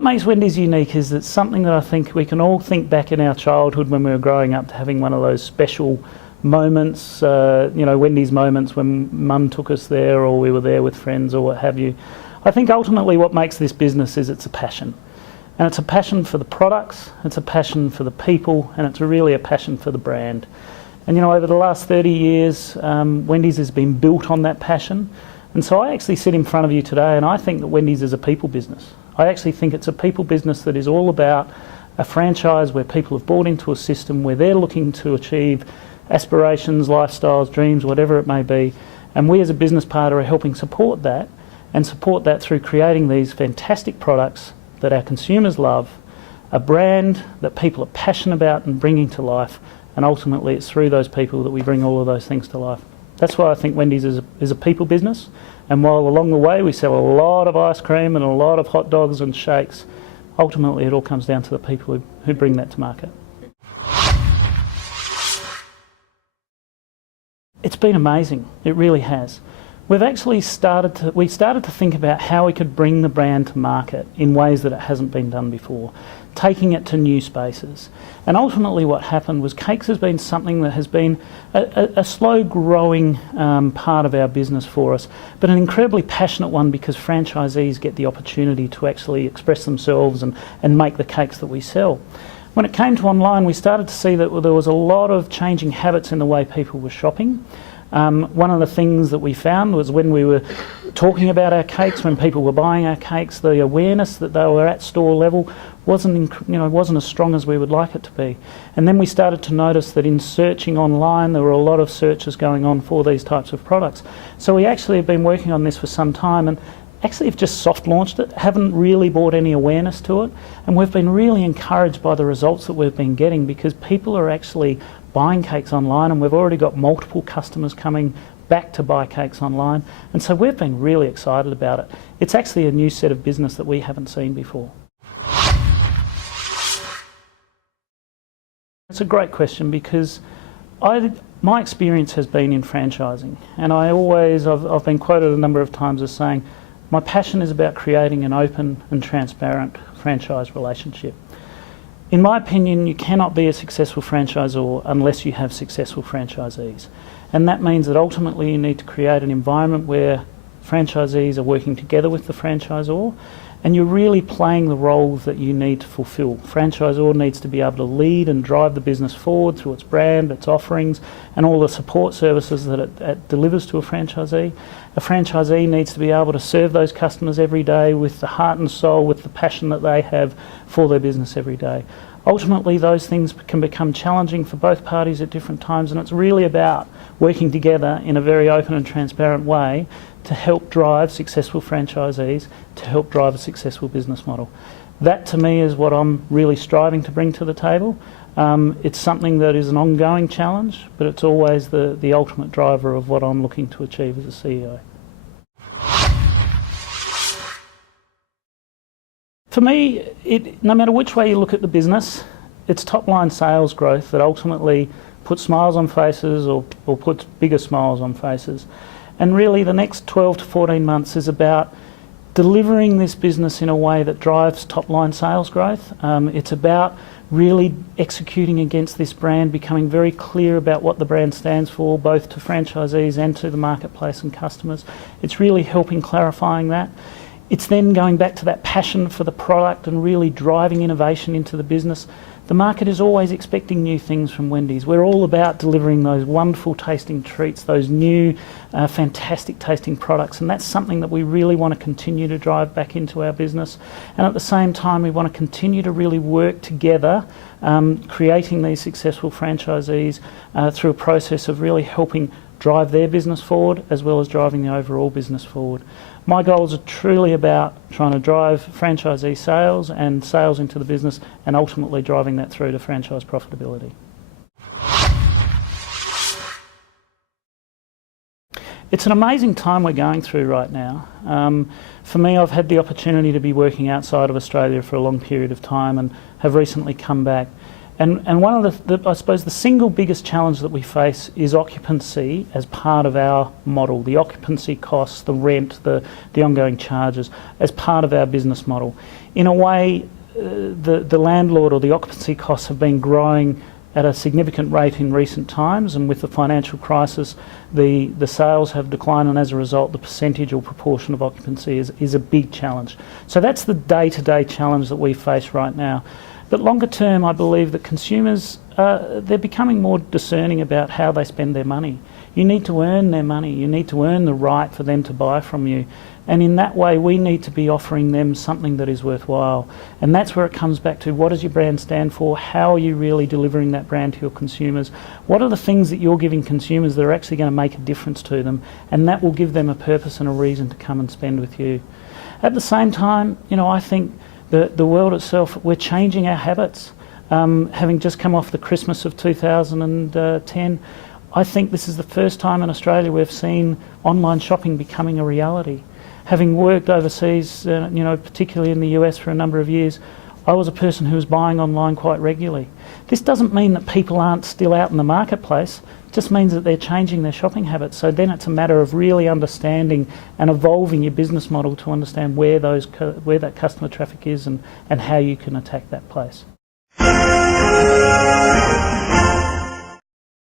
What makes Wendy's unique is it's something that I think we can all think back in our childhood when we were growing up to having one of those special moments, Wendy's moments when Mum took us there or we were there with friends or what have you. I think ultimately what makes this business is it's a passion. And it's a passion for the products, it's a passion for the people, and it's really a passion for the brand. And over the last 30 years, Wendy's has been built on that passion. And so I actually sit in front of you today and I think that Wendy's is a people business. I actually think it's a people business that is all about a franchise where people have bought into a system where they're looking to achieve aspirations, lifestyles, dreams, whatever it may be. And we as a business partner are helping support that and support that through creating these fantastic products that our consumers love, a brand that people are passionate about and bringing to life. And ultimately it's through those people that we bring all of those things to life. That's why I think Wendy's is a people business. And while along the way we sell a lot of ice cream and a lot of hot dogs and shakes, ultimately it all comes down to the people who bring that to market. It's been amazing, it really has. We've actually started to think about how we could bring the brand to market in ways that it hasn't been done before, taking it to new spaces. And ultimately what happened was cakes has been something that has been a slow growing part of our business for us, but an incredibly passionate one because franchisees get the opportunity to actually express themselves and make the cakes that we sell. When it came to online, we started to see that there was a lot of changing habits in the way people were shopping. One of the things that we found was when we were talking about our cakes, when people were buying our cakes, the awareness that they were at store level wasn't as strong as we would like it to be. And then we started to notice that in searching online, there were a lot of searches going on for these types of products. So we actually have been working on this for some time and actually have just soft launched it, haven't really brought any awareness to it. And we've been really encouraged by the results that we've been getting because people are actually buying cakes online, and we've already got multiple customers coming back to buy cakes online, and so we've been really excited about it. It's actually a new set of business that we haven't seen before. It's a great question because my experience has been in franchising, and I've been quoted a number of times as saying my passion is about creating an open and transparent franchise relationship. In my opinion, you cannot be a successful franchisor unless you have successful franchisees. And that means that ultimately you need to create an environment where franchisees are working together with the franchisor and you're really playing the roles that you need to fulfill. Franchisor needs to be able to lead and drive the business forward through its brand, its offerings, and all the support services that it delivers to a franchisee. A franchisee needs to be able to serve those customers every day with the heart and soul, with the passion that they have for their business every day. Ultimately, those things can become challenging for both parties at different times, and it's really about working together in a very open and transparent way to help drive successful franchisees, to help drive a successful business model. That to me is what I'm really striving to bring to the table. It's something that is an ongoing challenge, but it's always the ultimate driver of what I'm looking to achieve as a CEO. For me, no matter which way you look at the business, it's top-line sales growth that ultimately puts smiles on faces or puts bigger smiles on faces. And really the next 12 to 14 months is about delivering this business in a way that drives top-line sales growth. It's about really executing against this brand, becoming very clear about what the brand stands for, both to franchisees and to the marketplace and customers. It's really helping clarifying that. It's then going back to that passion for the product and really driving innovation into the business. The market is always expecting new things from Wendy's. We're all about delivering those wonderful tasting treats, those new fantastic tasting products, and that's something that we really want to continue to drive back into our business. And at the same time, we want to continue to really work together, creating these successful franchisees through a process of really helping drive their business forward as well as driving the overall business forward. My goals are truly about trying to drive franchisee sales and sales into the business and ultimately driving that through to franchise profitability. It's an amazing time we're going through right now. For me, I've had the opportunity to be working outside of Australia for a long period of time and have recently come back. And one of I suppose the single biggest challenge that we face is occupancy as part of our model, the occupancy costs, the rent, the ongoing charges as part of our business model. In a way, the landlord or the occupancy costs have been growing at a significant rate in recent times, and with the financial crisis, the sales have declined, and as a result, the percentage or proportion of occupancy is a big challenge. So that's the day-to-day challenge that we face right now. But longer term, I believe that consumers, they're becoming more discerning about how they spend their money. You need to earn their money. You need to earn the right for them to buy from you. And in that way, we need to be offering them something that is worthwhile. And that's where it comes back to, what does your brand stand for? How are you really delivering that brand to your consumers? What are the things that you're giving consumers that are actually going to make a difference to them? And that will give them a purpose and a reason to come and spend with you. At the same time, I think the world itself, we're changing our habits. Having just come off the Christmas of 2010, I think this is the first time in Australia we've seen online shopping becoming a reality. Having worked overseas, particularly in the US for a number of years, I was a person who was buying online quite regularly. This doesn't mean that people aren't still out in the marketplace. It just means that they're changing their shopping habits. So then it's a matter of really understanding and evolving your business model to understand where that customer traffic is and how you can attack that place.